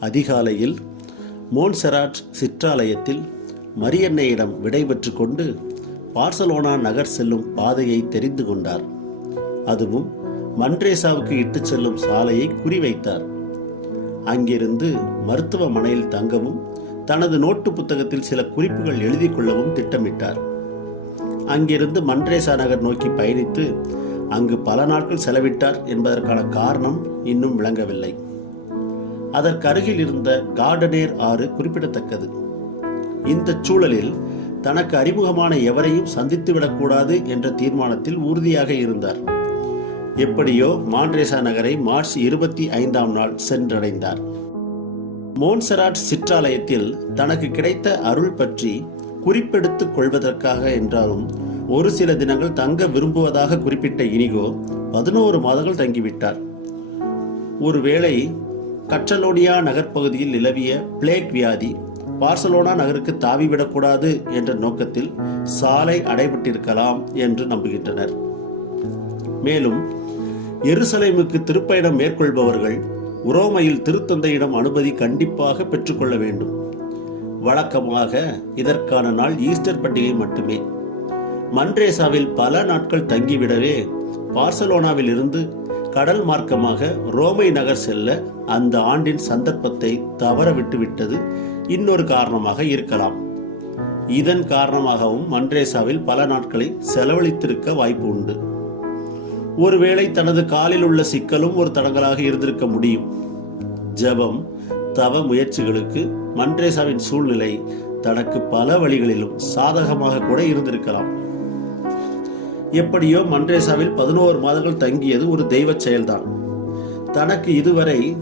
அதிகாலையில் மோன்செராட் சிற்றாலயத்தில் மரியன்னையிடம் விடைபெற்று கொண்டு பார்சலோனா நகர் செல்லும் பாதையை தெரிந்து கொண்டார். அதுவும் மன்ரேசாவுக்கு இட்டுச் செல்லும் சாலையை குறிவைத்தார். அங்கிருந்து மருத்துவமனையில் தங்கவும் தனது நோட்டு புத்தகத்தில் சில குறிப்புகள் எழுதி கொள்ளவும் திட்டமிட்டார். அங்கிருந்து மன்ரேசா நகர் நோக்கி பயணித்து அங்கு பல நாட்கள் செலவிட்டார் என்பதற்கான காரணம் இன்னும் விளங்கவில்லை. அதற்கு அருகில் இருந்த கார்டனேர் ஆறு குறிப்பிடத்தக்கது. இந்த சூழலில் தனக்கு அறிமுகமான எவரையும் சந்தித்துவிடக்கூடாது என்ற தீர்மானத்தில் உறுதியாக இருந்தார். எப்படியோ மான்ரேசா நகரை மார்ச் இருபத்தி ஐந்தாம் நாள் சென்றடைந்தார். மோன்சராட் சிற்றாலயத்தில் தனக்கு கிடைத்த அருள் பற்றி குறிப்பெடுத்துக் கொள்வதற்காக என்றாலும் ஒரு சில தினங்கள் தங்க விரும்புவதாக குறிப்பிட்ட இனிகோ பதினோரு மாதங்கள் தங்கிவிட்டார். ஒருவேளை கற்றலோடியா நகர்ப்பகுதியில் நிலவிய பிளேக் வியாதி பார்சலோனா நகருக்கு தாவிவிடக்கூடாது என்ற நோக்கத்தில் சாலை அடைபட்டிருக்கலாம் என்று நம்புகின்றனர். மேலும் எருசலேமுக்கு திருப்பயணம் மேற்கொள்பவர்கள் உரோமையில் திருத்தந்தையிடம் அனுமதி கண்டிப்பாக பெற்றுக்கொள்ள வேண்டும். வழக்கமாக இதற்கான நாள் ஈஸ்டர் பண்டிகை மட்டுமே. மன்ரேசாவில் பல நாட்கள் தங்கிவிடவே பார்சலோனாவில் இருந்து கடல் மார்க்கமாக ரோமை நகர் செல்ல அந்த ஆண்டின் சந்தர்ப்பத்தை தவற விட்டுவிட்டது இன்னொரு காரணமாக இருக்கலாம். இதன் காரணமாகவும் மன்ரேசாவில் பல நாட்களை செலவழித்திருக்க வாய்ப்பு உண்டு. ஒருவேளை தனது காலில் உள்ள சிக்கலும் ஒரு தடங்கலாக இருந்திருக்க முடியும். ஜெபம் தவ முயற்சிகளுக்கு மன்ரேசாவின் சூழ்நிலை தனக்கு பல வழிகளிலும் சாதகமாக கூட இருந்திருக்கலாம். எப்படியோ மன்ரேசாவில் பதினோரு மாதங்கள் தங்கியது ஒரு தெய்வ செயல்தான். தனக்கு இதுவரை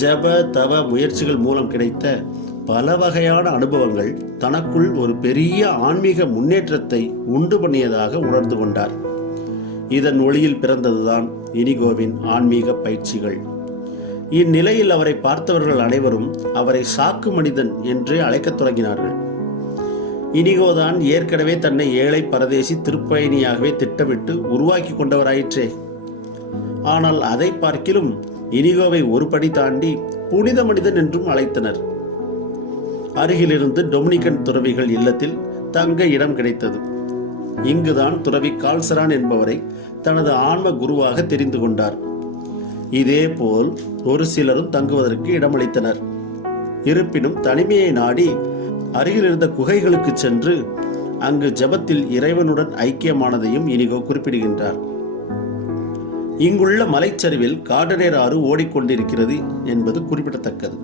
ஜப தவ முயற்சிகள் மூலம் கிடைத்த பல வகையான அனுபவங்கள் தனக்குள் ஒரு பெரிய ஆன்மீக முன்னேற்றத்தை உண்டு பண்ணியதாக உணர்ந்து கொண்டார். இதன் ஒளியில் பிறந்ததுதான் இனிகோவின் ஆன்மீக பயிற்சிகள். இந்நிலையில் அவரை பார்த்தவர்கள் அனைவரும் அவரை சாக்கு மனிதன் என்று அழைக்கத் தொடங்கினார்கள். இனிகோதான் ஏற்கனவே தன்னை ஏழை பரதேசி திருப்பயணியாகவே திட்டமிட்டு உருவாக்கி கொண்டவராயிற்றே. ஆனால் அதை பார்க்கிலும் இனிகோவை ஒரு படி தாண்டி புனித மனிதன் என்றும் அழைத்தனர். அருகிலிருந்து டொமினிகன் துறவிகள் இல்லத்தில் தங்க இடம் கிடைத்தது. இங்குதான் துறவி கால்சரான் என்பவரை தனது ஆன்ம குருவாக தெரிந்து கொண்டார். இதேபோல் ஒரு சிலரும் தங்குவதற்கு இடமளித்தனர். இருப்பினும் தனிமையை நாடி அருகில் இருந்த குகைகளுக்கு சென்று அங்கு ஜெபத்தில் இறைவனுடன் ஐக்கியமானதையும் இனிகோ குறிப்பிடுகின்றார். இங்குள்ள மலைச்சரிவில் காடநேர் ஆறு ஓடிக்கொண்டிருக்கிறது என்பது குறிப்பிடத்தக்கது.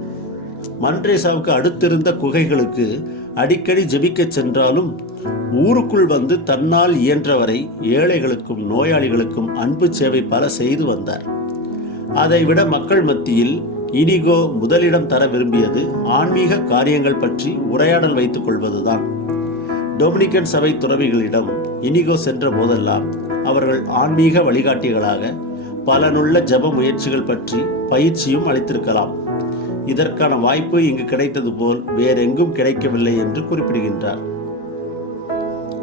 மன்ரேசாவுக்கு அடுத்திருந்த குகைகளுக்கு அடிக்கடி ஜெபிக்கச் சென்றாலும் ஊருக்குள் வந்து தன்னால் இயன்றவரை ஏழைகளுக்கும் நோயாளிகளுக்கும் அன்பு சேவை பல செய்து வந்தார். அதைவிட மக்கள் மத்தியில் இனிகோ முதலிடம் தர விரும்பியது ஆன்மீக காரியங்கள் பற்றி உரையாடல் வைத்துக் கொள்வதுதான். டொமினிக்கன் சபை துறவிகளிடம் இனிகோ சென்ற போதெல்லாம் அவர்கள் ஆன்மீக வழிகாட்டிகளாக பலனுள்ள ஜெப முயற்சிகள் பற்றி பயிற்சியும் அளித்திருக்கலாம். இதற்கான வாய்ப்பு இங்கு கிடைத்தது போல் வேறெங்கும் கிடைக்கவில்லை என்று குறிப்பிடுகின்றார்.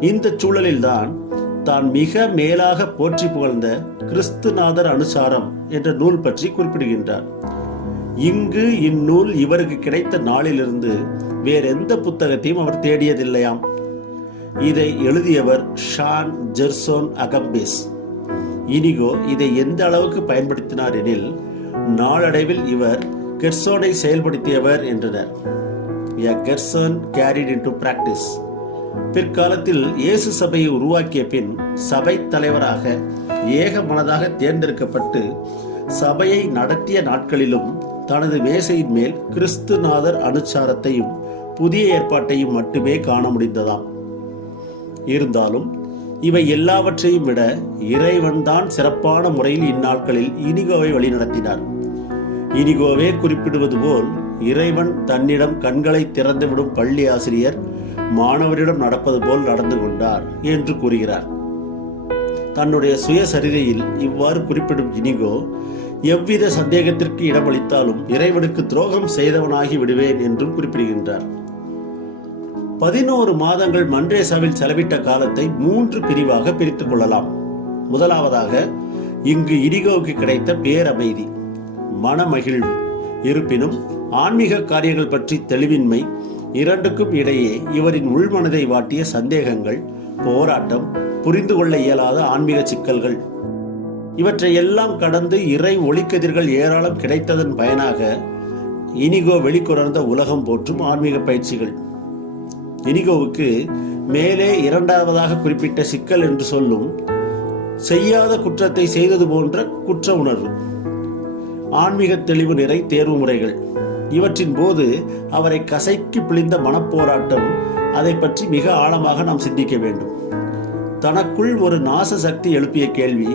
இந்த சூழலில்தான் தான் மிக மேலாக போற்றி புகழ்ந்த கிறிஸ்துநாதர் அனுசாரம் என்ற நூல் பற்றி குறிப்பிடுகின்றார். இங்கு இந்நூல் இவருக்கு கிடைத்த நாளிலிருந்து வேறெந்த புத்தகத்தையும் அவர் தேடியதில்லையாம். இதை எழுதியவர் ஷான் ஜெர்சோன் அகம்பிஸ். இனிகோ இதை எந்த அளவுக்கு பயன்படுத்தினார் எனில் நாளடைவில் இவர் கெர்சோனை செயல்படுத்தியவர் என்றனர். A Gerson carried into practice. பிற்காலத்தில் இயேசு சபையை உருவாக்கிய பின் சபை தலைவராக ஏக மனதாக தேர்ந்தெடுக்கப்பட்டு சபையை நடத்திய நாட்களிலும் தனது மேசையின் மேல் கிறிஸ்துநாதர் அனுச்சாரத்தையும் புதிய ஏற்பாட்டையும் மட்டுமே காண முடிந்ததாம். இருந்தாலும் இவை எல்லாவற்றையும் விட இறைவன்தான் சிறப்பான முறையில் இந்நாட்களில் இனிகோவை வழிநடத்தினார். இனிகோவே குறிப்பிடுவது போல் இறைவன் தன்னிடம் கண்களை திறந்துவிடும் பள்ளி ஆசிரியர் மாணவரிடம் நடப்பது போல் நடந்து கொண்டார் என்று கூறுகிறார். தன்னுடைய சுயசரிதையில் இவ்வாறு குறிப்பிடும் இனிகோ எவ்வித சந்தேகத்திற்கு இடமளித்தாலும் இறைவனுக்கு துரோகம் செய்தவனாகி விடுவேன் என்றும் குறிப்பிடுகின்றார். பதினோரு மாதங்கள் மன்றேசாவில் செலவிட்ட காலத்தை மூன்று பிரிவாக பிரித்துக் கொள்ளலாம். முதலாவதாக இங்கு இடிகோவுக்கு கிடைத்த பேரமைதி மனமகிழ்வு இருப்பினும் ஆன்மீக காரியங்கள் பற்றி தெளிவின்மை இரண்டுக்கும் இடையே இவரின் உள்மனதை வாட்டிய சந்தேகங்கள் போராட்டம் புரிந்து கொள்ள இயலாத ஆன்மீக சிக்கல்கள் இவற்றை எல்லாம் கடந்து இறை ஒளிக்கதிர்கள் ஏராளம் கிடைத்ததன் பயனாக இனிகோ வெளிக்கொணர்ந்த உலகம் போற்றும் ஆன்மீக பயிற்சிகள். இனிகோவுக்கு மேலே இரண்டாவதாக குறிப்பிட்ட சிக்கல் என்று சொல்லும் செய்யாத குற்றத்தை செய்தது போன்ற குற்ற உணர்வு. ஆன்மீக தெளிவு நிறை தேர்வு முறைகள். இவற்றின் போது அவரை கசைக்கு பிழிந்த மனப்போராட்டம் அதை பற்றி மிக ஆழமாக நாம் சிந்திக்க வேண்டும். தனக்குள் ஒரு நாச சக்தி எழுப்பிய கேள்வி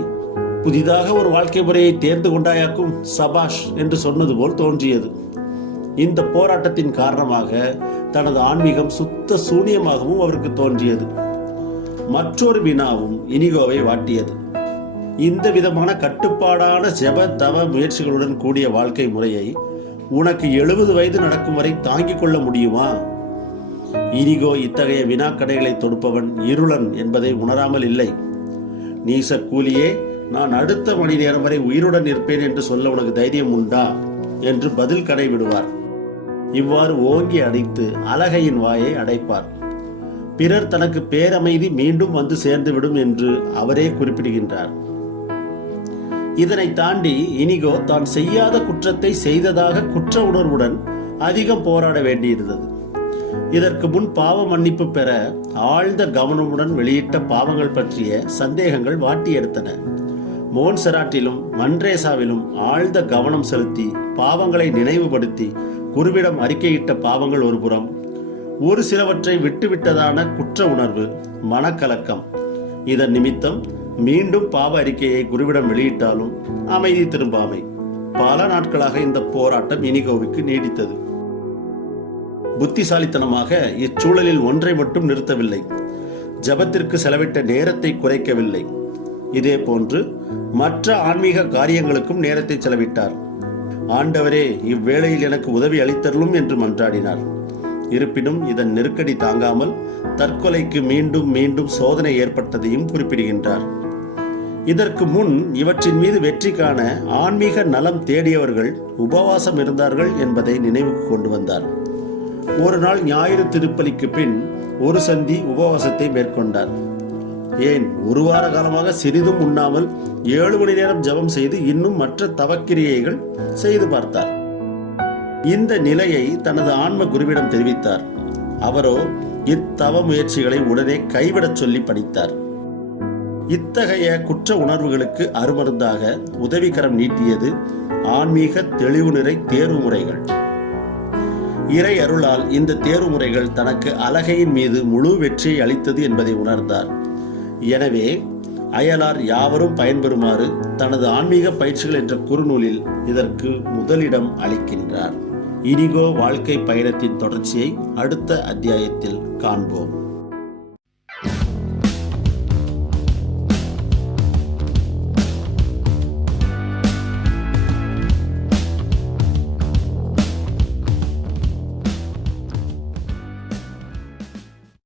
புதிதாக ஒரு வாழ்க்கை முறையை தேர்ந்து கொண்டாயாக்கும் சபாஷ் என்று சொன்னது போல் தோன்றியது. இந்த போராட்டத்தின் காரணமாக தனது ஆன்மீகம் சுத்த சூனியமாகவும் அவருக்கு தோன்றியது. மற்றொரு வினாவும் இனிகோவை வாட்டியது. இந்த விதமான கட்டுப்பாடான ஜெப தவ முயற்சிகளுடன் கூடிய வாழ்க்கை முறையை உனக்கு எழுபது வயது நடக்கும் வரை தாங்கிக் கொள்ள முடியுமா? இனிகோ இத்தகைய வினாக்கடைகளை தொடுப்பவன் இருளன் என்பதை உணராமல் இல்லை. நீச கூலியே நான் அடுத்த மணி நேரம் வரை உயிருடன் இருப்பேன் என்று சொல்ல உனக்கு தைரியம் உண்டா? என்று பதில் கடை விடுவார் இவ்வாறு ஓங்கி அடித்து அலகையின் வாயை அடைப்பார். பிறர் தனக்கு பேரமைதி மீண்டும் வந்து சேர்ந்துவிடும் என்று அவரே குறிப்பிடுகின்றார். இதனை தாண்டி இனிகோ தான் செய்யாத குற்றத்தை செய்ததாக குற்ற உணர்வுடன் அதிகம் போராட வேண்டியிருந்தது. இதற்கு முன் பாவ மன்னிப்பு பெற ஆழ்ந்த கவனமுடன் வெளியிட்ட பாவங்கள் பற்றிய சந்தேகங்கள் வாட்டி எடுத்தன. மோன்செராட்டிலும் மன்ரேசாவிலும் ஆழ்ந்த கவனம் செலுத்தி பாவங்களை நினைவுபடுத்தி குருவிடம் அறிக்கையிட்ட பாவங்கள் ஒருபுறம் ஒரு சிலவற்றை விட்டுவிட்டதான குற்ற உணர்வு மனக்கலக்கம். இதன் நிமித்தம் மீண்டும் பாவ அறிக்கையை குருவிடம் வெளியிட்டாலும் அமைதி திரும்பாமை. பல நாட்களாக இந்த போராட்டம் இனிகோவுக்கு நீடித்தது. புத்திசாலித்தனமாக இச்சூழலில் ஒன்றை மட்டும் நிறுத்தவில்லை. ஜபத்திற்கு செலவிட்ட நேரத்தை குறைக்கவில்லை. இதே போன்று மற்ற ஆன்மீக காரியங்களுக்கும் நேரத்தை செலவிட்டார். ஆண்டவரே இவ்வேளையில் எனக்கு உதவி அளித்தருளும் என்று மன்றாடினார். இருப்பினும் இதன் நெருக்கடி தாங்காமல் தற்கொலைக்கு மீண்டும் மீண்டும் சோதனை ஏற்பட்டதையும் குறிப்பிடுகின்றார். இதற்கு முன் இவற்றின் மீது வெற்றி காண ஆன்மீக நலம் தேடியவர்கள் உபவாசம் இருந்தார்கள் என்பதை நினைவுக்கு கொண்டு வந்தார். ஒரு நாள் ஞாயிறு திருப்பலிக்கு பின் ஒரு சந்தி உபவாசத்தை மேற்கொண்டார். ஏன்? ஒரு வார காலமாக சிறிதும் உண்ணாமல் ஏழு மணி நேரம் ஜெபம் செய்து இன்னும் மற்ற தவக்கிரியைகள் செய்து பார்த்தார். இந்த நிலையை தனது ஆன்ம குருவிடம் தெரிவித்தார். அவரோ இத்தவ முயற்சிகளை உடனே கைவிடச் சொல்லி படித்தார். இத்தகைய குற்ற உணர்வுகளுக்கு அருமருந்தாக உதவிகரம் நீட்டியது ஆன்மீக தெளிவு நிறை தேர்வு முறைகள். இறை அருளால் இந்த தேர்வு முறைகள் தனக்கு அலகையின் மீது முழு வெற்றியை அளித்தது என்பதை உணர்ந்தார். எனவே அயலார் யாவரும் பயன்பெறுமாறு தனது ஆன்மீக பயிற்சிகள் என்ற குறுநூலில் இதற்கு முதலிடம் அளிக்கின்றார். இனிகோ வாழ்க்கை பயணத்தின் தொடர்ச்சியை அடுத்த அத்தியாயத்தில் காண்போம்.